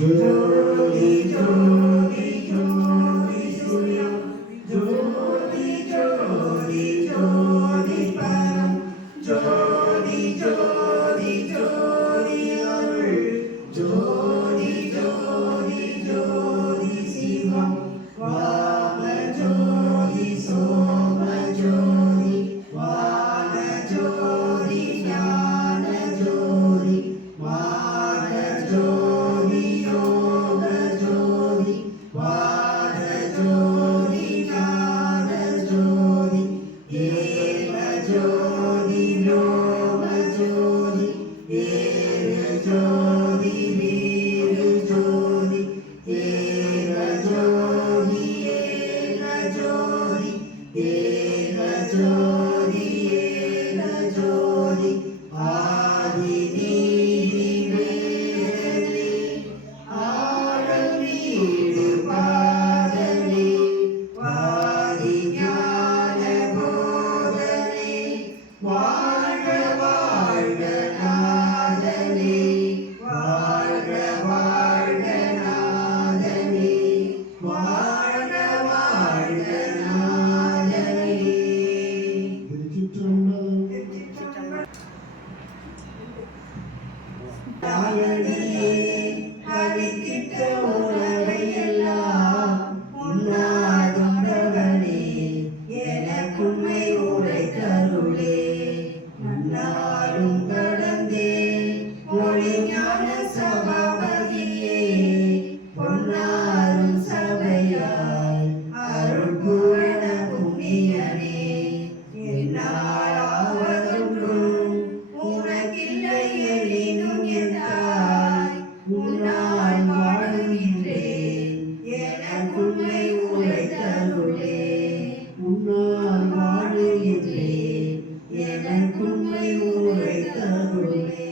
ஜோதி ஜோதி ஜோதி சூர்யம் ஜோதி ஜோதி ஜோதி பரம் ஜோதி ஜோதி ஜோதி அருள் ஜோதி ஜோதி ஜோதி சிவம் வாம ஜோதி சோம ஜோதி வான ஜோதி ஞான ஜோதி மான ஜோதி யோக ஜோதி வான ஜோதி ஞான ஜோதி ஏக ஜோதி யோக ஜோதி ஏக ஜோதி வீர ஜோதி ஏக ஜோதி ஏக ஜோதி ஏக ஜோதி ஏக ஜோதி ஆதி நீதி வேதனே ஆழல் வீடு பாதனே வாதி ஞான போதனே வாழ்க வாழ்க நாதனே வாழ்க வாழ்க நாதனே வாழ்க வாழ்க நாதனே. நாயகியே அளித்திட்ட உணவை எல்லாம் உண்ணாதவனே எனக்குண்மை உரைத்தருளே நன்னாரும் கடந்தே ஒளி ஞான சபாபதியே பொன்னாரும் சபையாய் அருள் பூரண புண்ணியனே என்னாலாவதொன்றும் உனக்கில்லை எனினும் எந்தாய் உன்னால் வாழுகின்றேன் எனக்குண்மை உரைத்தருளே உன்னால் வாழுகின்றேன் எனக்குண்மை உரைத்தருளே.